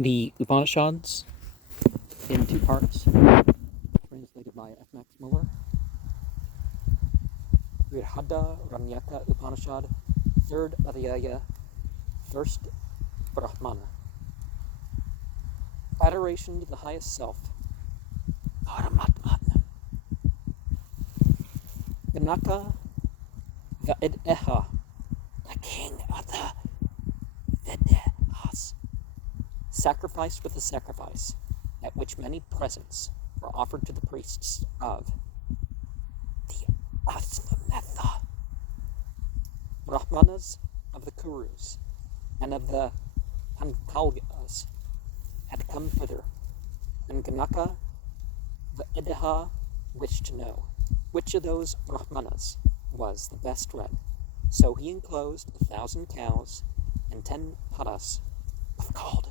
The Upanishads, in two parts, translated by F. Max Muller. Brihadaranyaka Upanishad, third Adhyaya, first Brahmana. Adoration to the highest self, Paramatman. Ganaka Vaid'eha, the king of the Vedas, sacrificed with a sacrifice, at which many presents were offered to the priests of the Asvametha, Brahmanas of the Kurus, and of the Pankalyas had come thither, and Ganaka Vaid'eha wished to know which of those Brahmanas was the best read. So he enclosed 1,000 cows, and 10 padas of gold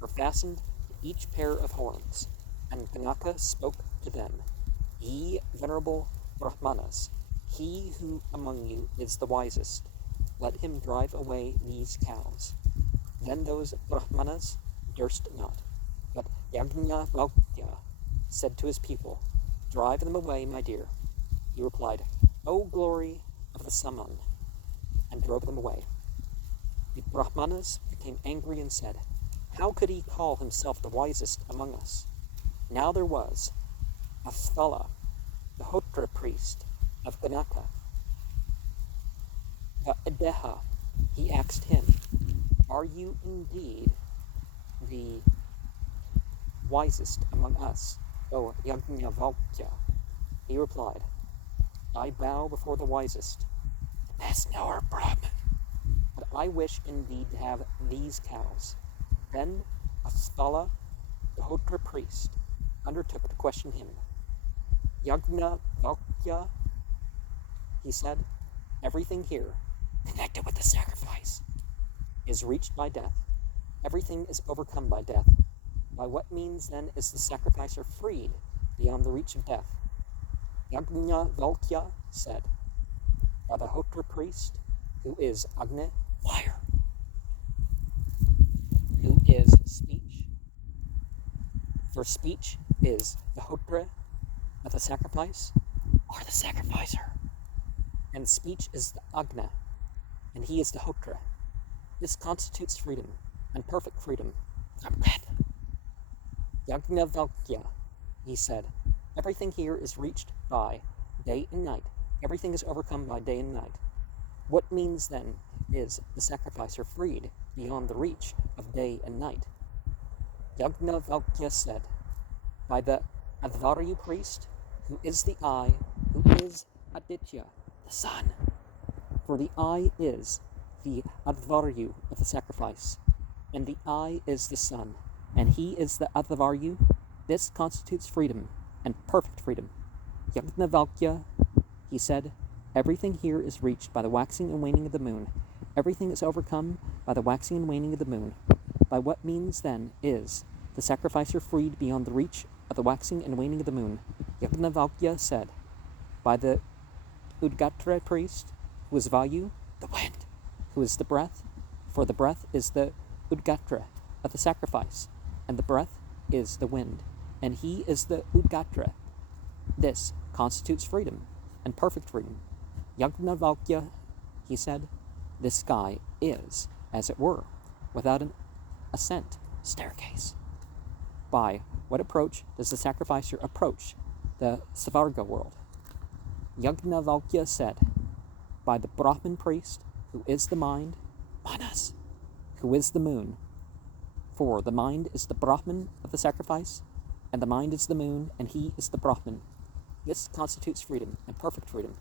were fastened to each pair of horns, and Ganaka spoke to them, Ye venerable Brahmanas, he who among you is the wisest, let him drive away these cows. Then those Brahmanas durst not, but Yajnavalkya said to his people, Drive them away, my dear. He replied, O glory of the Saman, and drove them away. The Brahmanas became angry and said, How could he call himself the wisest among us? Now there was Asvala, the Hotra priest of Ganaka. Vaid'eha, he asked him, Are you indeed the wisest among us, O Yajnavalkya? He replied, I bow before the wisest, the best knower Brahman, but I wish indeed to have these cows. Then Asvala, the Hotra priest, undertook to question him. Yajnavalkya, he said, everything here, connected with the sacrifice, is reached by death. Everything is overcome by death. By what means then is the sacrificer freed beyond the reach of death? Yajnavalkya said, by the Hotra priest, who is Agni, fire, who is speech. For speech is the Hotra of the sacrifice, or the sacrificer, and speech is the Agni, and he is the Hotra. This constitutes freedom, and perfect freedom from death. Yajnavalkya, he said, everything here is reached by day and night. Everything is overcome by day and night. What means then is the sacrificer freed beyond the reach of day and night? Yajnavalkya said, by the Advaryu priest, who is the eye, who is Aditya, the sun. For the eye is the Advaryu of the sacrifice, and the eye is the sun, and he is the Advaryu. This constitutes freedom, and perfect freedom. Yajnavalkya, he said, everything here is reached by the waxing and waning of the moon. Everything is overcome by the waxing and waning of the moon. By what means, then, is the sacrificer freed beyond the reach of the waxing and waning of the moon? Yajnavalkya said, by the Udgatra priest, who is Vayu, the wind, who is the breath, for the breath is the Udgatra of the sacrifice, and the breath is the wind, and he is the Udgatra. This constitutes freedom, and perfect freedom. Yajnavalkya, he said, this sky is, as it were, without an ascent staircase. By what approach does the sacrificer approach the Svarga world? Yajnavalkya said, by the Brahman priest, who is the mind, Manas, who is the moon. For the mind is the Brahman of the sacrifice, and the mind is the moon, and he is the Brahman. This constitutes freedom, and perfect freedom.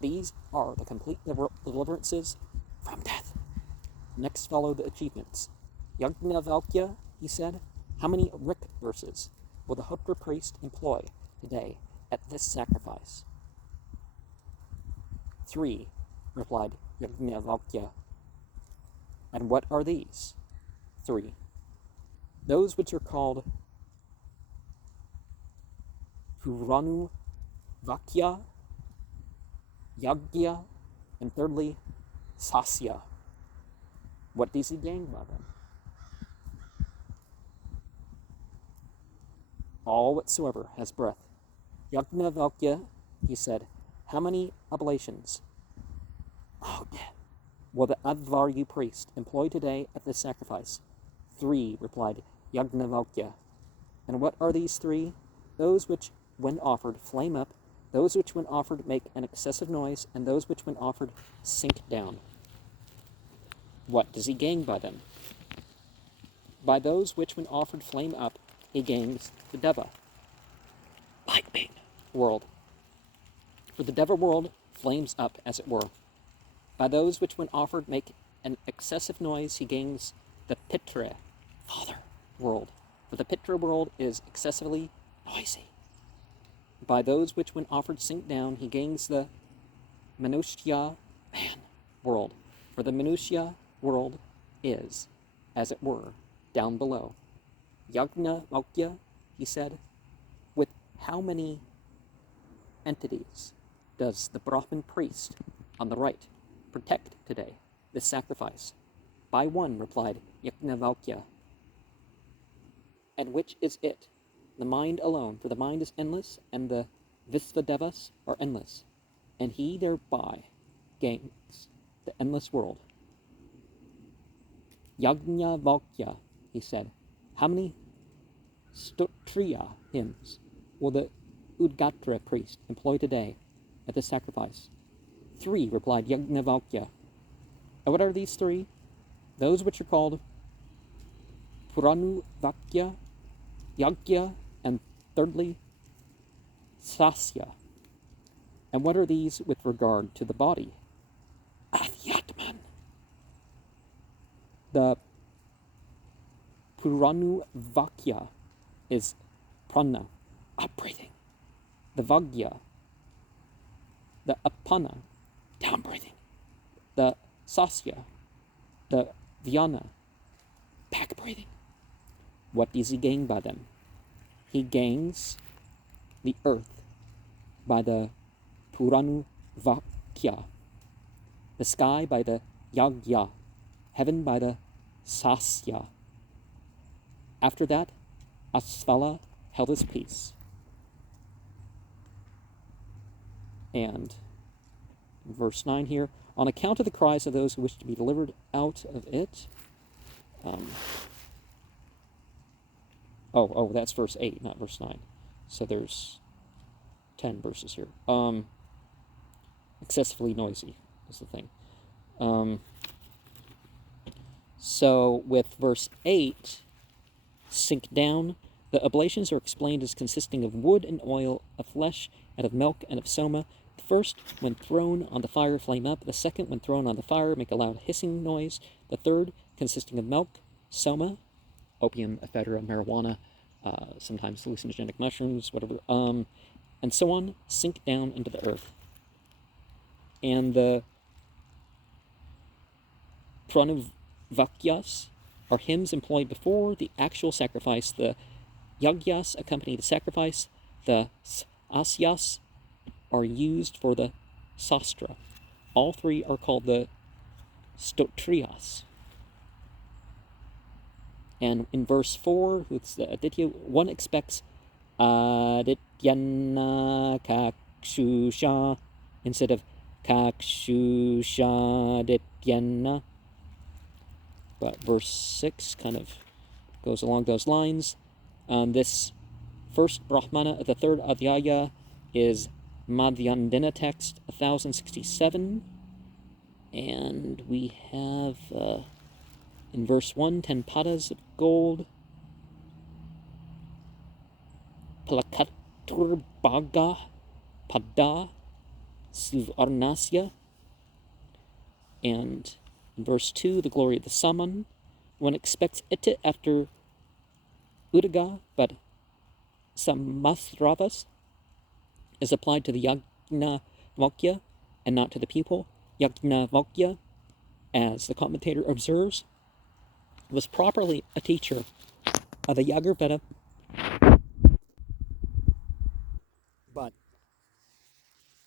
These are the complete deliverances from death. Next follow the achievements. Yajnavalkya, he said, how many Rik verses will the Hotra priest employ today at this sacrifice? 3, replied Yajnavalkya. And what are these? 3. Those which are called Puranu Vakya, Yagya, and thirdly, Sasya. What does he gain by them? all whatsoever has breath. Yajnavalkya, he said, how many oblations will the Advaryu priest employ today at this sacrifice? 3, replied Yajnavalkya. And what are these 3? Those which, when offered, flame up, those which, when offered, make an excessive noise, and those which, when offered, sink down. What does he gain by them? By those which, when offered, flame up, he gains the Deva, lightning world. For the Deva world flames up, as it were. By those which, when offered, make an excessive noise, he gains the Pitra, father world. For the Pitra world is excessively noisy. By those which, when offered, sink down, he gains the Manushya, man world. For the Manushya world is, as it were, down below. Yajnavalkya, he said, with how many entities does the Brahmin priest on the right protect today this sacrifice? By 1, replied Yajnavalkya. And which is it? The mind alone, for the mind is endless, and the Visvadevas are endless, and he thereby gains the endless world. Yajnavalkya, he said, how many stotriya hymns will the Udgatra priest employ today at this sacrifice? 3, replied Yajnavalkya. And what are these 3? Those which are called Puranuvakya, Yagya, and thirdly, Sasya. And what are these with regard to the body? Adhyatman. The Puranuvakya is prana, up-breathing. The Vagya, the Apana, down-breathing. The Sasya, the Vyana, back-breathing. What does he gain by them? He gains the earth by the Puranuvakya, the sky by the Yagya, heaven by the Sasya. After that, Asvala held his peace. And verse 9 here, on account of the cries of those who wish to be delivered out of it. That's verse 8, not verse 9. So there's 10 verses here. Excessively noisy is the thing. So with verse 8, sink down, the oblations are explained as consisting of wood and oil, of flesh, and of milk, and of soma. The first, when thrown on the fire, flame up. The second, when thrown on the fire, make a loud hissing noise. The third, consisting of milk, soma, opium, ephedra, marijuana, sometimes hallucinogenic mushrooms, whatever, and so on, sink down into the earth. And the Pranuvakyas are hymns employed before the actual sacrifice. The Yagyas accompany the sacrifice. The Asyas are used for the Sastra. All 3 are called the Stotriyas. And in verse 4, it's the Aditya, one expects Adityana Kakshusha instead of Kakshusha Dityana. But verse 6 kind of goes along those lines. This first Brahmana of the third Adhyaya is Madhyandina text 1067. And we have, in verse 1, 10 padas of gold. Palakaturbaga pada suvarnasya. And in verse 2, the glory of the Saman. One expects it after Udaga, but Samasravas is applied to the Yajnavalkya and not to the people. Yajnavalkya, as the commentator observes, was properly a teacher of the Yajurveda, but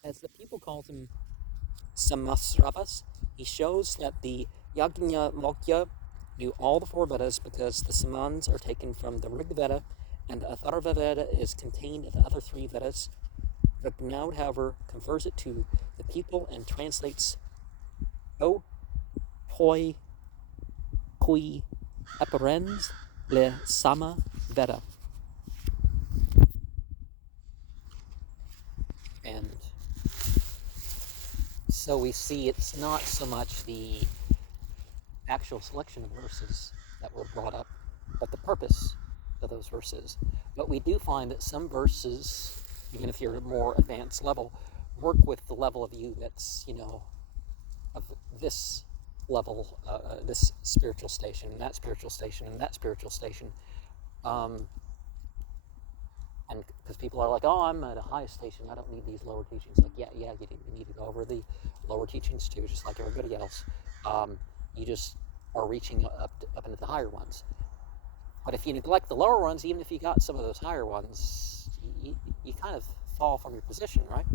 as the people called him Samasravas, he shows that the Yajnavalkya knew all the 4 Vedas because the Samans are taken from the Rig Veda and Atharva Veda is contained in the other three Vedas. Vignaud, however, confers it to the people and translates O Hoi Kui Apparens Le Sama Veda. And so we see it's not so much the actual selection of verses that were brought up, but the purpose of those verses. But we do find that some verses, even if you're at a more advanced level, work with the level of you that's, of this level, this spiritual station, and that spiritual station, and that spiritual station. And because people are like, oh, I'm at a high station, I don't need these lower teachings. Like, yeah, you do. You need to go over the lower teachings too, just like everybody else. You just are reaching up into the higher ones. But if you neglect the lower ones, even if you got some of those higher ones, you kind of fall from your position, right?